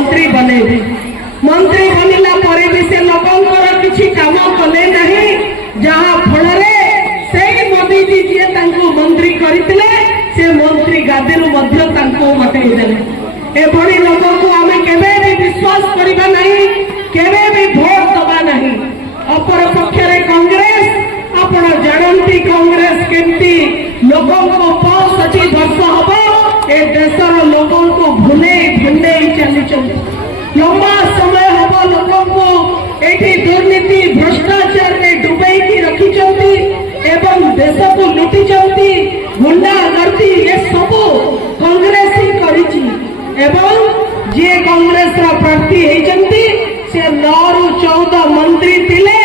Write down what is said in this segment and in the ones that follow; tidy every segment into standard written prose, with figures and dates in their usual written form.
मंत्री बनैबे। मंत्री बनला पर भी से लोकंकर किछि काम कले नहीं, जहाँ फल मोदी जी जी मंत्री करते से मंत्री गादी हटाई देले। एभली लोक को आम केबे भी विश्वास करबा नहीं, केबे भी भोट दबा नहीं। अपर पक्षरे कांग्रेस आपण जानती कांग्रेस केमती लोकों को 65 वर्ष हम ए देशर लोकों को भूले भंडे चली लंबा समय हम लोकों को एठी दुर्नीति भ्रष्टाचार में डुबई रखी एवं देश को लुटी गुंडा गर्दी ये सब कांग्रेस ही करिछि। एवं जे कांग्रेस प्रार्थी होइछन्ती से 9 ରୁ 14 मंत्री थिले,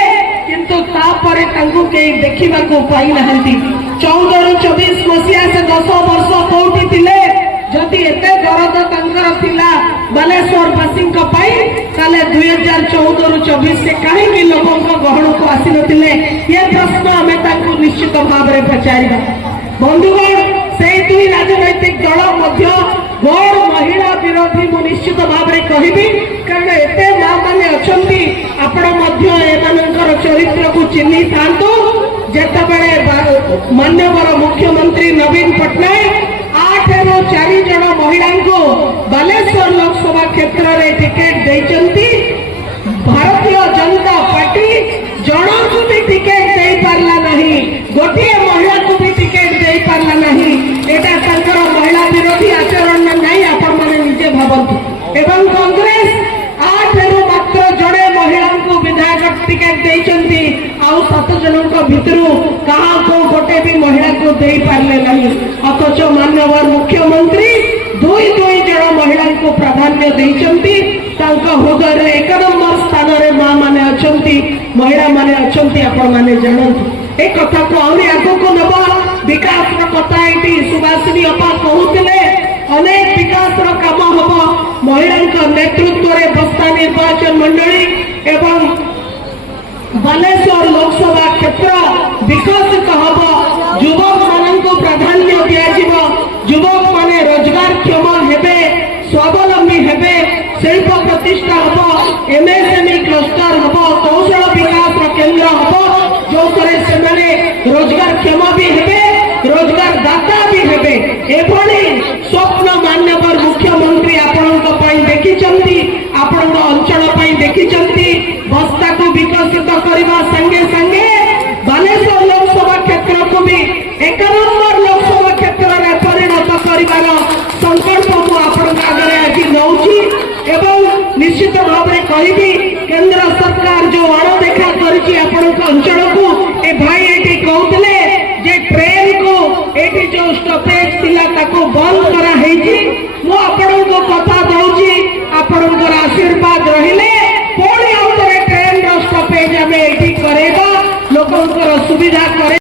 किंतु तापरे तांको के देखिबा को पाई नहंती। 14 ରୁ 24 मसिया से 10 वर्ष कोठी थिले, जदि एते गरद तांकर थिला बालेश्वर वासी को पाई ताले 2014 ରୁ 24 से काहे कि लोगों को गहण को आसी नथिले, ये प्रश्न हमें तांको निश्चित भाव रे पचारिबा। बंधुगण से दुई राजनैतिक दल मध्य गौर महिला विरोधी मु निश्चित भाव रे कहिबी, कारण एते मां माने अछंती आपण मध्य एमानकर चरित्र को चिन्हि थांतु। जेतबेले माननीय मुख्यमंत्री नवीन पटनायक 8 ରୁ 4 जन महिला को बालेश्वर लोकसभा क्षेत्र में टिकेट देइचंती, भारतीय जनता पार्टी जन को भी टिकेट दे पारला नहीं, गोटे महिला को भी टिकेट दे पारला नहीं। एटा संकर महिला विरोधी आचरण नहीं, आपण माने निजे भाबंतु। एवं कांग्रेस 8 ରୁ मात्र जड़े महिला को विधायक टिकेट देइचंती, आउ 7 जनक भितरु कहा को गोटे भी महिला को दे पारले नहीं। अथच माननीय मुख्यमंत्री 2 जन महिला को प्राधान्य देइचंती। तांका हृदय 1 नंबर स्थान रे मां माने अछंती, महिला माने अछंती। आपण माने जानंतु ए कथा को आउरी आगो को नबा विकास रो कथा एटी सुभाषिनी अपा कहउतिले, अनेक विकास रो काम हबो। महिला नेतृत्व रे बस्ता निर्वाचन मंडली एवं बालेश्वर लोकसभा क्षेत्र विकसित हम। युवक मान को प्राधान्य दिया, युवक माने रोजगारक्षम हेबे, स्वावलंबी हेबे, शिल्प प्रतिष्ठा हम, एमएसएमई क्लस्टर हम, कौशल विकास केंद्र हम, जो से रोजगारक्षम भी हेबे, रोजगार दाता भी हेबे। एभली स्वप्न मान्यवर मुख्यमंत्री देखी आपण अंचल देखी बस्ता को विकसित करने संगे संगे बालेश्वर लोकसभा क्षेत्र को भी 1 नंबर लोकसभा क्षेत्र में परिणत कर संकल्प मुझे आज नौची। एवं निश्चित भाव में कहबी केंद्र सरकार जो अणदेखा अंचल को ए भाई ये कहते जे ट्रेन को ये जो स्टॉपेज थिला ताको बंद